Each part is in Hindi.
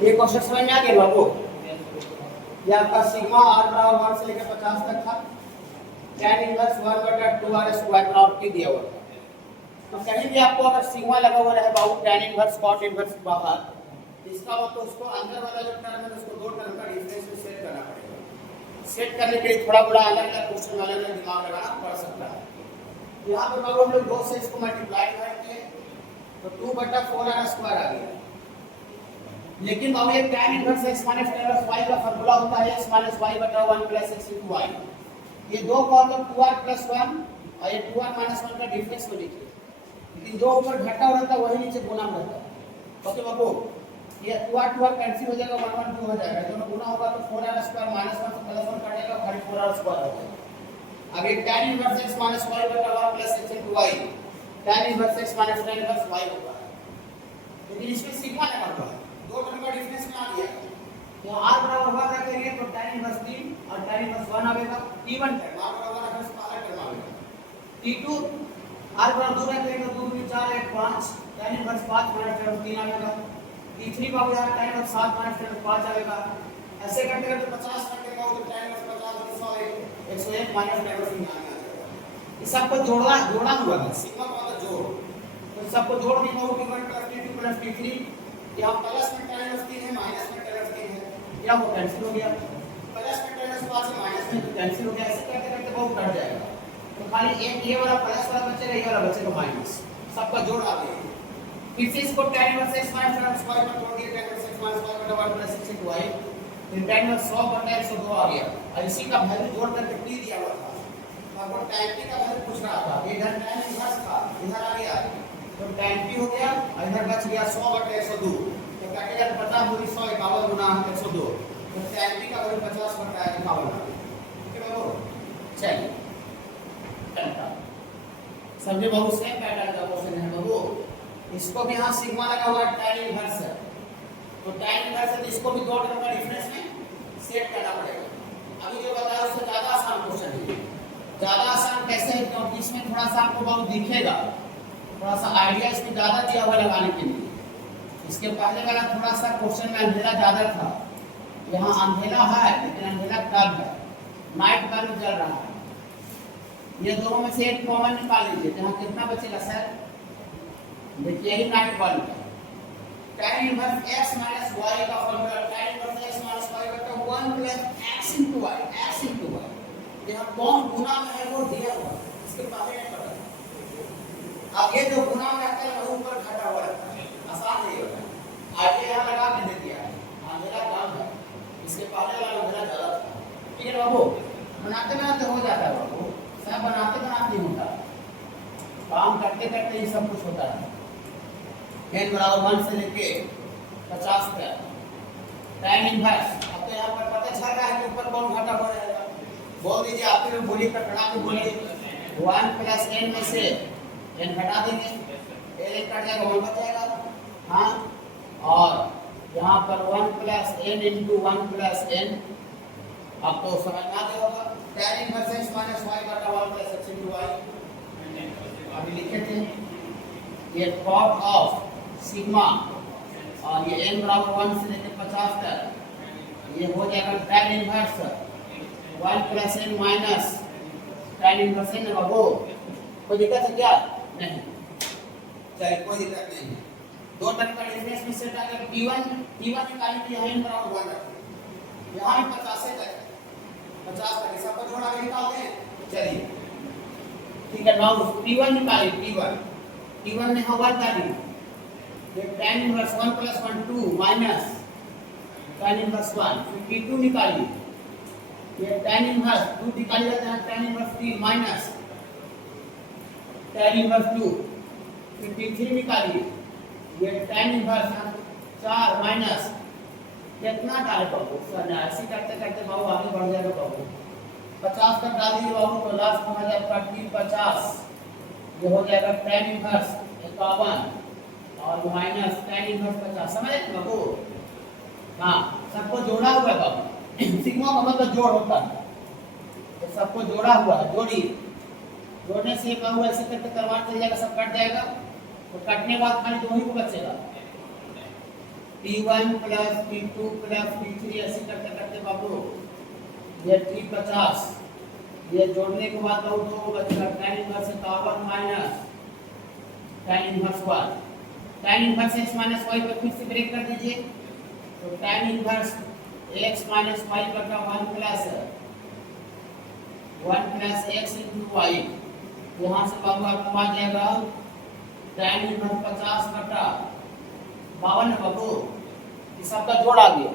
ये क्वेश्चन समझ में आ गया बाबू। ये आपका सिग्मा r बराबर 1 से लेकर 50 तक था। tan इनवर्स 1/2r स्क्वायर और t दिया हुआ था। तो कहीं भी आपको अगर सिग्मा लगा हुआ रहे बाबू tan इनवर्स cot इनवर्स बाहर, इसका मतलब उसको अंदर वाला जो टर्म है उसको दो टर्म का डिफरेंस में सेट करना पड़ेगा। सेट करने के लिए थोड़ा बड़ा अलग-अलग क्वेश्चन वाले में दिमाग लगाना पड़ सकता है। यहाँ पर बाबू हम लोग 2 से इसको मल्टीप्लाई करेंगे तो 2/4r स्क्वायर आ गया। लेकिन बाबू ये tan inverse x minus tan inverse y का फार्मूला होता है x माइनस y बटा 1 प्लस x इनटू y। ये दो को तो 2r प्लस 1 और ये 2r माइनस 1 का डिफरेंस को लिखिए। लेकिन जो ऊपर घटा हो रहता है वही नीचे गुना में रहता है। ओके बाबू, ये 2r कैंसिल हो जाएगा, 1 1 2 हो जाएगा। दोनों गुना होगा तो 4r स्क्वायर माइनस 1 से प्लस 1 कटेगा, खाली 4r स्क्वायर हो जाएगा। अब ये tan inverse x minus y बटा 1 plus x into y, tan inverse x minus tan inverse y होगा। लेकिन इसमें सिग्मा लगा हुआ है, दो टर्म का डिफरेंस में आ गया। तो r बराबर 1 रखेंगे तो tan इनवर्स 3 और tan इनवर्स 1 आएगा। t1 टर्म r बराबर 1 रखने से पहला टर्म आएगा। t2 r बराबर 2 रखेंगे तो 2 2 4 1 5, tan इनवर्स 5 माइनस tan 3 आएगा। t3 बाबू यार tan इनवर्स 7 माइनस tan 5 आएगा। ऐसे करते करते 50 रखेंगे तो tan इनवर्स 50 101 माइनस tan 3 आएगा। इस सबको जोड़ा हुआ है, सिग्मा का मतलब जोड़। तो सबको जोड़ दिया हो t1 plus t2 plus t3, यहाँ प्लस में tan इनवर्स 3 है, माइनस में tan इनवर्स 3 है, या वो कैंसिल हो गया। प्लस में tan इनवर्स 5 है, माइनस में कैंसिल हो गया। ऐसे करते करते बहुत कट जाएगा। तो खाली एक ये वाला प्लस वाला बचेगा, ये वाला बचेगा माइनस। सबका जोड़ आ गया। फिर से इसको tan inverse x minus tan inverse y पर तोड़ दिया, tan inverse x minus y बटा 1 प्लस x इनटू y। फिर tan इनवर्स 100 बटा 102 आ गया। और इसी का वैल्यू जोड़ करके t दिया हुआ था। तो आपको tan t का वैल्यू पूछ रहा था। इधर tan इनवर्स था, इधर आ गया तो tan t हो गया और इधर बच गया 100 बटा 102। तो काटेगा 50 दूरी 100 51 गुना 102। तो tan t का वैल्यू 50 बटा 51 आ गया। ठीक है बाबू, चलिए समझे बाबू। सेम पैटर्न का क्वेश्चन है बाबू। इसको भी यहाँ सिग्मा लगा हुआ है, tan इनवर्स है। तो tan इनवर्स है तो इसको भी दो टर्म का डिफरेंस में सेट करना पड़ेगा। अभी जो बताया उससे ज्यादा आसान क्वेश्चन है। ज्यादा आसान कैसे है, क्योंकि इसमें थोड़ा सा आपको बाबू दिखेगा, थोड़ा सा आइडिया इसमें ज्यादा दिया हुआ लगाने के लिए। इसके पहले वाला थोड़ा सा क्वेश्चन में अंधेरा ज्यादा था, यहाँ अंधेरा है लेकिन अंधेरा कम है, नाइट बल्ब जल रहा है। ये दोनों में से एक कॉमन निकाल लीजिए, जहाँ कितना बचेगा सर, देखिए यही नाइट बल्ब है। tan inverse x minus y का formula tan inverse x minus y बटा 1 plus x into y, x into y। यहाँ कौन गुना में है वो दिया हुआ है, इसके बारे में पता। अब ये जो गुना में रहता है वो ऊपर घटा हुआ रहता है, आसान नहीं होता है। आगे यहाँ लगा के दे दिया है, अंधेरा कम है, इसके पहले वाला अंधेरा ज्यादा था। ठीक है बाबू, बनाते बनाते हो जाता है बाबू, सब बनाते बनाते नहीं होता, काम करते करते ही सब कुछ होता है। n बराबर 1 से लेके 50 तक tan इनवर्स। अब तो यहाँ पर पता चल रहा है कि ऊपर कौन घटा हुआ रहेगा। बोल दीजिए, आप लोग बोलिए, कटना के बोलिए। 1 प्लस n में से n घटा देंगे, n कट जाएगा 1 बच जाएगा। हाँ, और यहाँ पर 1 plus n into 1 plus n। अब तो समझ में आ गया होगा। tan inverse x minus y बटा 1 प्लस x इंटू y। अभी लिखे थे ये cot ऑफ सिग्मा, और ये n बराबर 1 से लेकर 50 तक, ये हो जाएगा tan inverse 1 plus n minus tan inverse n। बाबू कोई दिक्कत है क्या? नहीं, चलिए कोई दिक्कत नहीं। दो टर्म का डिफरेंस में सेट आ गया। t1 निकालने के लिए यहाँ n बराबर 1 रखें, यहाँ भी 50 तक 50 तक सबको जोड़ा के निकाल दें। चलिए ठीक है, नाउ t1 निकालिए। t1 में हम 1 डालिए, ये tan inverse 1 plus 1 2 minus tan inverse 1। फिर t2 निकालिए, ये tan इनवर्स 2 निकालिए जाता है, tan inverse 3 minus tan inverse 2। फिर t3 निकालिए, ये tan इनवर्स 4 माइनस कितना डाले बाबू, ऐसे करते करते बाबू आगे बढ़ जाएगा बाबू। 50 तक डाल दीजिए बाबू, तो लास्ट में आ जाएगा 50, ये हो जाएगा tan इनवर्स 51 और माइनस tan इनवर्स 50। समझ रहे बाबू? हाँ, सबको जोड़ा हुआ है बाबू। सिग्मा का मतलब जोड़ होता है, तो सबको जोड़ा हुआ है। जोड़िए, जोड़ने से क्या हुआ, ऐसे करके करवा चल जाएगा, सब कट जाएगा। तो कटने के बाद खाली दो ही को बचेगा, T1 plus T2 plus T3 ऐसे करते करते बाबू ये T50 ये जोड़ने के बाद और दो बचेगा tan इनवर्स का 1 minus tan inverse 1 tan inverse x minus y को फिर से ब्रेक कर दीजिए तो tan inverse x minus y बटा 1 प्लस x into y यहाँ से बाबू आपको आ जाएगा tan इनवर्स 50 बटा 52 बाबू इस सबका जोड़ आ गया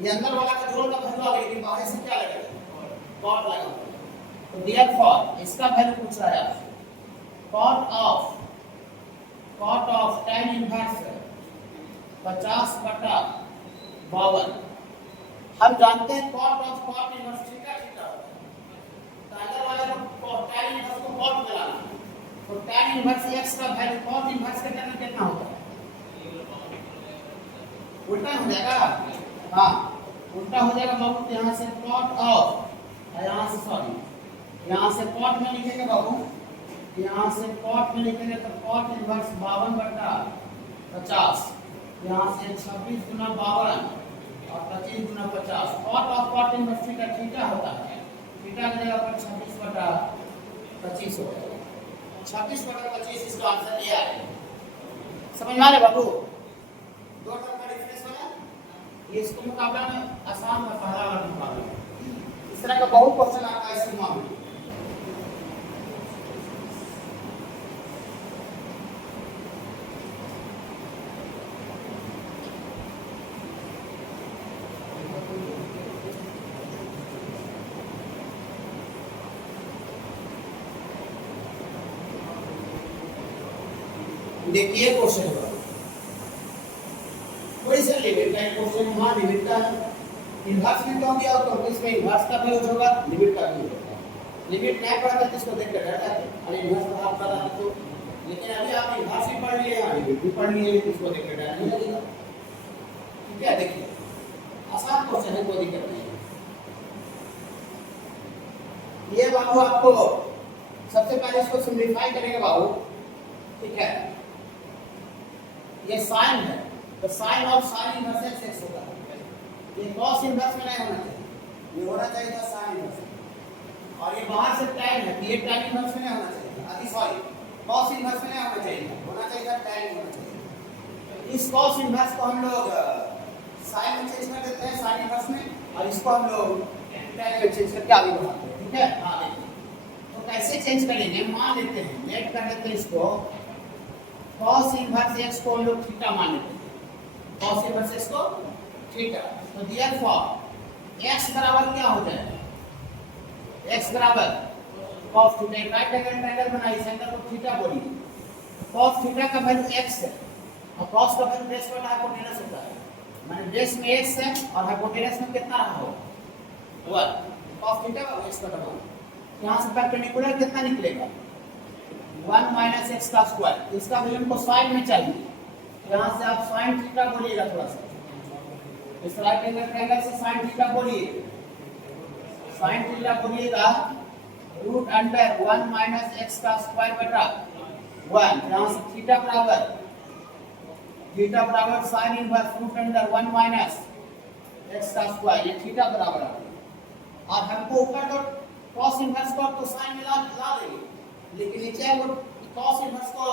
ये अंदर वाला का जोड़ का वैल्यू आ गया लेकिन बाहर से क्या लगेगा cot लगा तो देयरफॉर इसका वैल्यू पूछ रहा है cot of tan इनवर्स 50 बटा 52 हम जानते हैं cot इनवर्स थीटा थीटा तो अंदर वाले को tan इनवर्स को cot में लाना तो tan इनवर्स x का वैल्यू cot इनवर्स के टर्म में कितना होता है उल्टा हो जाएगा हाँ उल्टा हो जाएगा बाबू यहाँ से cot of यहाँ से सॉरी यहाँ से cot में लिखेंगे बाबू यहाँ से cot में लिखेंगे तो cot इनवर्स 52 बटा 50 यहाँ से 26 गुना 52 और 25 गुना 50 cot इनवर्स थीटा थीटा होता है थीटा की जगह पर 26 बटा 25 हो जाएगा 26 बटा 25 इसका आंसर ये आएगा समझ में आ रहा बाबू दो टर्म का डिफरेंस होगा ये इसको मुकाबला में आसान और पहला वाला मुकाबला इस तरह का बहुत क्वेश्चन आता है इस मामले में देखिए क्वेश्चन कोई सा लिमिट का क्वेश्चन वहां लिमिट का इनवर्स में क्यों दिया तो इसमें इनवर्स का भी होगा लिमिट का भी होगा लिमिट नहीं पढ़ा तो इसको देख कर डर जाते अरे इनवर्स का आप पता तो लेकिन अभी आप इनवर्स भी पढ़ लिए हैं लिमिट भी पढ़ लिए इसको देख कर डर नहीं लगेगा ठीक है देखिए आसान क्वेश्चन है कोई दिक्कत नहीं ये बाबू आपको सबसे पहले इसको सिंपलीफाई करेंगे बाबू ठीक है ये साइन है तो sine of sine inverse x होगा ये cos इनवर्स में नहीं होना चाहिए ये होना चाहिए था साइन इनवर्स और ये बाहर से tan है ये tan इनवर्स में नहीं होना चाहिए अभी सॉरी cos इनवर्स में नहीं होना चाहिए होना चाहिए था tan होना चाहिए इस cos इनवर्स को हम लोग साइन में चेंज कर देते हैं साइन इनवर्स में और इसको हम लोग tan में चेंज करके आगे बढ़ाते हैं ठीक है हां देखिए तो कैसे चेंज करेंगे मान लेते हैं लेट कर लेते हैं इसको cos इनवर्स x को हम लोग थीटा मान लेते हैं cos इनवर्स x को थीटा तो देयरफॉर x बराबर क्या हो जाएगा x बराबर cos theta right angle triangle बनाइए इस एंगल को थीटा बोलिए cos थीटा का वैल्यू x है और cos का वैल्यू बेस बटा हाइपोटेनस होता है माने बेस में x है और हाइपोटेनस में कितना रहा हो 1 cos थीटा का x बटा 1 यहां से परपेंडिकुलर कितना निकलेगा 1 माइनस x का स्क्वायर इसका वैल्यू हमको साइन में चाहिए यहां से आप sin थीटा बोलिएगा थोड़ा सा इस राइट एंगल ट्रायंगल से sin थीटा बोलिए sin थीटा बोलिएगा रूट अंडर 1 माइनस x का स्क्वायर बटा 1 यहां से थीटा बराबर sin inverse root under 1 minus x का स्क्वायर ये थीटा बराबर आ गया और हमको ऊपर तो cos इनवर्स को तो sin में ला देंगे लेकिन नीचे वो cos इनवर्स को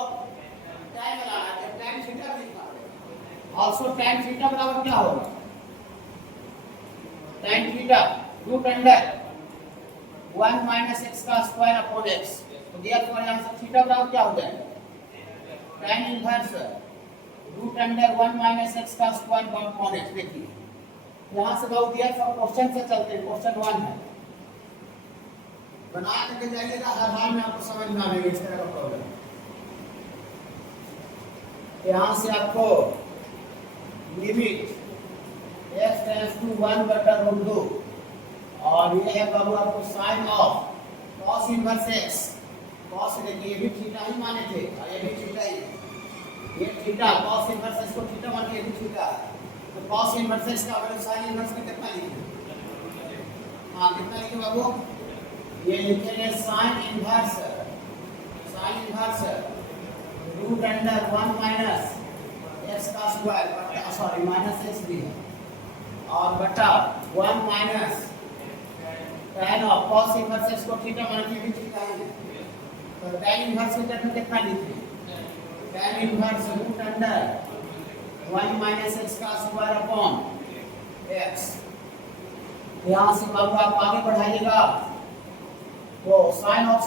tan में लाना है tan थीटा भी लिखना है आल्सो tan थीटा बराबर क्या होगा tan theta root under 1 minus x का स्क्वायर अपॉन x तो देयरफॉर यहां से थीटा बराबर क्या हो जाएगा tan inverse root under 1 minus x का स्क्वायर अपॉन x देखिए यहां से बहुत देयरफॉर क्वेश्चन से चलते हैं क्वेश्चन 1 है बना के जाइएगा हर हाल में आपको समझ में आएगा इस तरह का प्रॉब्लम यहां से आपको लिमिट x टेंड्स टू 1 बटा रूट 2 और ये है बाबू आपको sine of cos inverse x cos देखिए ये भी थीटा ही माने थे और ये भी थीटा ही ये थीटा cos इनवर्स x को थीटा मान के ये भी थीटा तो cos इनवर्स x का वैल्यू sin इनवर्स में कितना लिखेंगे हां कितना लिखेंगे बाबू ये लिखेंगे sin inverse root under 1 minus x का स्क्वायर बटा सॉरी माइनस एक्स भी है और बटा 1 minus tan of cos inverse x को थीटा माइनस भी लिखा है तो tan इनवर्स के टर्म में कितना लिखें tan inverse root under 1 minus x का स्क्वायर अपॉन एक्स। यहाँ से बाबू आप आगे बढ़ाइएगा तो sine of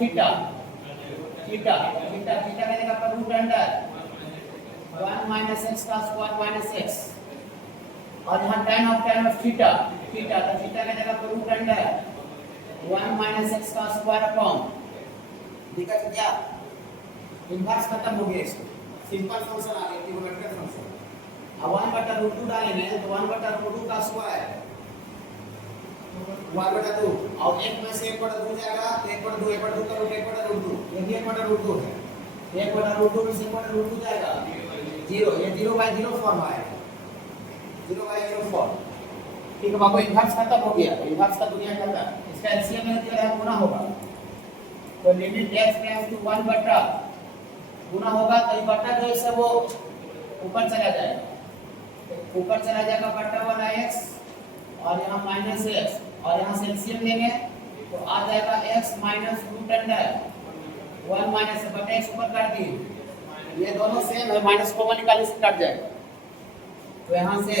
theta theta theta theta का जगह पर रूट अंडर 1 माइनस एक्स का स्क्वायर माइनस एक्स और यहाँ tan ऑफ थीटा थीटा तो थीटा का जगह पर रूट अंडर 1 माइनस एक्स का स्क्वायर अपॉन दिक्कत क्या इनवर्स खत्म हो गया इसको सिंपल फंक्शन आ गया ट्रिग्नोमेट्रिक फंक्शन अब 1 बटा रूट 2 डालेंगे तो 1 बटा रूट 2 का स्क्वायर 1 बटा 2 और 1 में से 1 बटा 2 जाएगा तो 1 बटा 2 1 बटा 2 का रूट 1 बटा रूट 2 ये भी 1 बटा रूट 2 है 1 बटा रूट 2 में से 1 बटा रूट 2 जाएगा 0 ये 0/0 फॉर्म आएगा 0/0 फॉर्म। ठीक है बाबू इनवर्स खत्म हो गया इनवर्स का दुनिया खत्म इसका एलसीएम में दिया है गुना होगा तो लिमिट x टेंड्स टू 1 बटा गुना होगा तो ये बटा जो है वो ऊपर चला जाएगा ऊपर चला जाएगा बटा वाला x और यहाँ माइनस x और यहाँ से एलसीएम लेंगे तो आ जाएगा x minus root under 1 minus बटा x ऊपर कर दिए ये दोनों सेम है माइनस कॉमन निकालने से कट जाएगा तो यहाँ से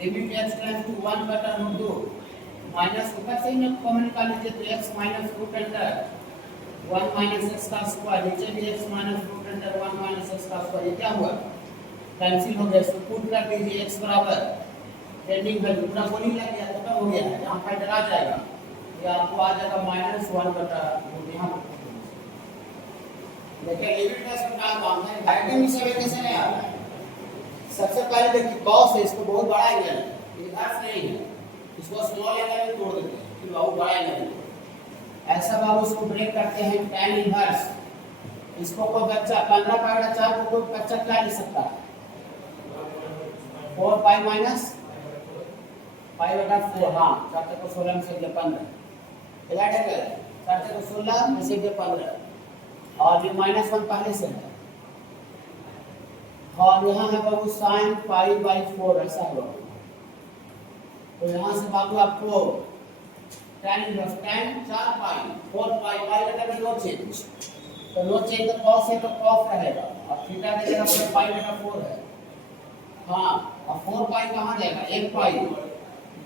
लिमिट x टेंड्स टू 1 बटा रूट 2 माइनस ऊपर से ही कॉमन निकाल लीजिए तो x minus root under 1 minus x का स्क्वायर नीचे भी x minus root under 1 minus x का स्क्वायर ये क्या हुआ कैंसिल हो गया इसको पुट कर दीजिए x बराबर टेंडिंग वैल्यू पूरा बोलिंग लग गया खत्म हो गया है यहाँ फाइनल आ जाएगा ये आपको आ जाएगा माइनस 1 बटा रूट यहाँ देखिए लिमिट का इसका काम मांगते हैं डायरेक्टली से कैसे नहीं आ रहा है सबसे पहले देखिए cos है इसको बहुत बड़ा एंगल है इनवर्स नहीं है इसको स्मॉल एंगल में तोड़ देते हैं फिर बहुत बड़ा एंगल ऐसा बाबू इसको ब्रेक करते हैं tan इनवर्स इसको कोई बच्चा 15/4 को कोई बच्चा क्या लिख सकता है 4 पाई माइनस पाई बटा 4 हाँ 4 को 16 में से 15 याद है 4 को 16 में से 15 और ये -1 पहले से है और यहाँ है बाबू sin π/4 ऐसा होगा तो यहाँ से बाबू आपको tan इनवर्स tan 4 पाई 4 पाई y बटा में नो चेंज तो नो चेंज तो cos है तो cos रहेगा और थीटा की जगह पर पाई बटा 4 है हाँ और 4 पाई कहाँ जाएगा 1 पाई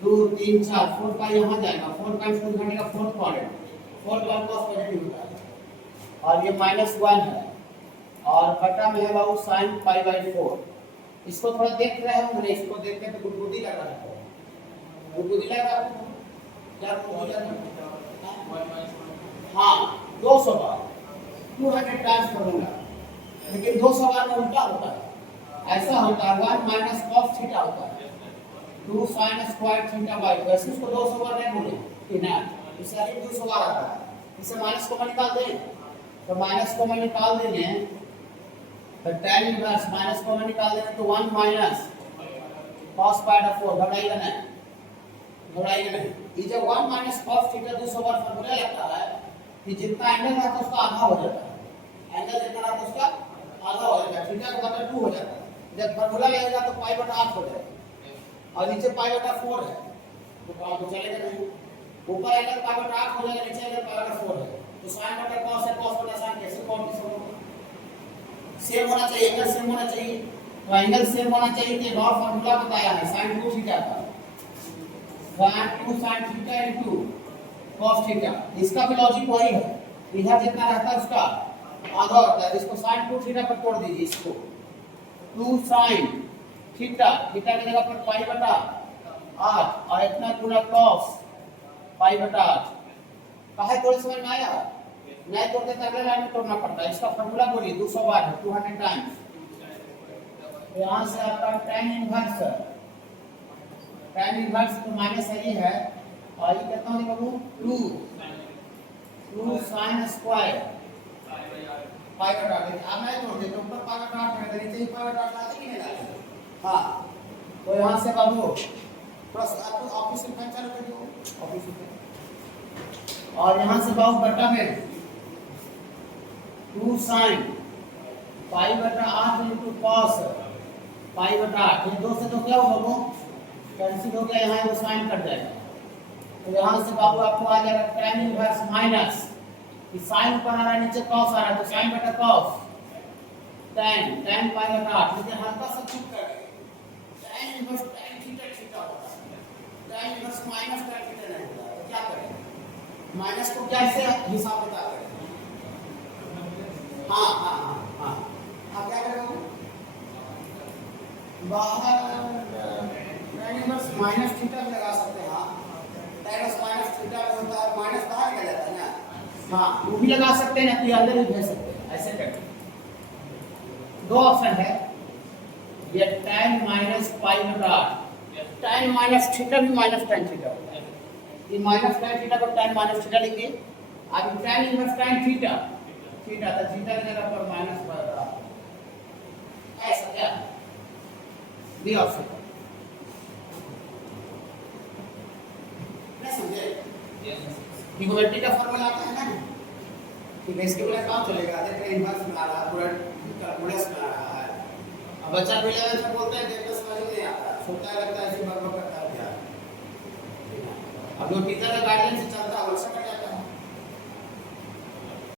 2 3 4 4 पाई यहाँ जाएगा 4 टाइम्स 2 घंटे का 4 क्वाड्रेंट 4 का cos पॉजिटिव होता है और ये -1 है और बटा में है बाबू sin π/4 इसको थोड़ा देख रहे हैं हमने इसको देखते तो गुदगुदी लग रहा है गुदगुदी लग रहा है क्या गुदगुदी लग रहा है हाँ 200 बार 200 टाइम्स करूंगा लेकिन 200 बार में उल्टा होता है ऐसा होता है 1 माइनस cos थीटा होता है 2 sin स्क्वायर थीटा बाय वैसे इसको 200 बार नहीं बोले कि ना इसे अधिक 200 बार आता है इसे माइनस को निकाल दें तो माइनस को निकाल देंगे तो tan इनवर्स माइनस को निकाल देंगे तो 1 माइनस cos π/4 घटाएगा नहीं ये जब 1 माइनस cos थीटा 200 बार फॉर्मूला लगता है कि जितना एंगल रहता है उसका आधा हो जाता है एंगल जितना रहता है उसका आधा हो जाता है थीटा का बटा 2 हो जाता है जब फॉर्मूला लगेगा तो π/8 हो जाएगा और नीचे π/4 है तो काम तो चलेगा नहीं ऊपर एंगल π/8 हो जाएगा नीचे एंगल π/4 है तो sin बटा cos है cos बटा sin कैसे कॉम्प्लेक्स होगा सेम होना चाहिए एंगल सेम होना चाहिए तो एंगल सेम होना चाहिए कि और फार्मूला बताया है sin 2 थीटा का sin 2 sin theta into cos theta इसका भी लॉजिक वही है इधर जितना रहता है उसका आधा होता है इसको sin 2 थीटा पर तोड़ दीजिए इसको 2 sin थीटा थीटा की जगह पर पाई बटा 8 और इतना गुना cos पाई बटा 8 काहे कोई समझ में आया नहीं तोड़ते तो अगले लाइन में तोड़ना पड़ता है इसका फार्मूला बोलिए 200 बार 200 टाइम्स यहाँ से आपका tan इनवर्स तो माइनस है ये है और ये कितना हो जाएगा बाबू 2 sin स्क्वायर पाई बटा 8 अब नहीं तोड़ते तो ऊपर पाई बटा 8 है नीचे ही पाई बटा 8 आते कि नहीं आते हाँ तो यहाँ से बाबू प्लस आपको ऑफिस में खर्चा लगे दो ऑफिस में और यहाँ से बाबू बटा में 2 sin पाई बटा 8 इनटू cos पाई बटा 8, ये 2 से तो क्या होगा वो कैंसिल हो गया, यहाँ वो साइन कट जाएगा। तो यहाँ से बाबू आपको आ जाएगा tan इनवर्स माइनस, कि साइन ऊपर आ रहा है नीचे कॉस आ रहा है, तो साइन बटा कॉस tan पाई बटा 8। लेकिन हल्का सा चूक कर गए, tan inverse tan theta theta होता है, tan inverse minus tan theta नहीं होता। तो क्या करें, माइनस को कैसे हिसाब किताब करें? हाँ हाँ हाँ हाँ, आप क्या करोगे, बाहर tan इनवर्स माइनस थीटा भी लगा सकते हैं। हाँ, tan इनवर्स माइनस थीटा होता है, माइनस बाहर निकल जाता है ना। हाँ, वो भी लगा सकते हैं ना, कि अंदर भी भेज सकते हैं, ऐसे करके। दो ऑप्शन है, ये tan माइनस पाई बटा 8, tan माइनस थीटा भी माइनस tan थीटा होता है, ये माइनस tan थीटा को tan माइनस थीटा लिखिए। अब tan inverse tan theta theta तो थीटा की जगह पर माइनस बटा 8, ऐसा क्या बी ऑप्शन समझे। इक्वालिटी का फॉर्मूला आता है ना, कि इसके बिना काम चलेगा। देखते इनवर्स में आ रहा है, पूरा कैलकुलस में आ रहा है। अब बच्चा भी लेवल से बोलते हैं देखते समझ नहीं आता, छोटा लगता है ऐसे बकबक करता है। अब जो टीचर का गाइडेंस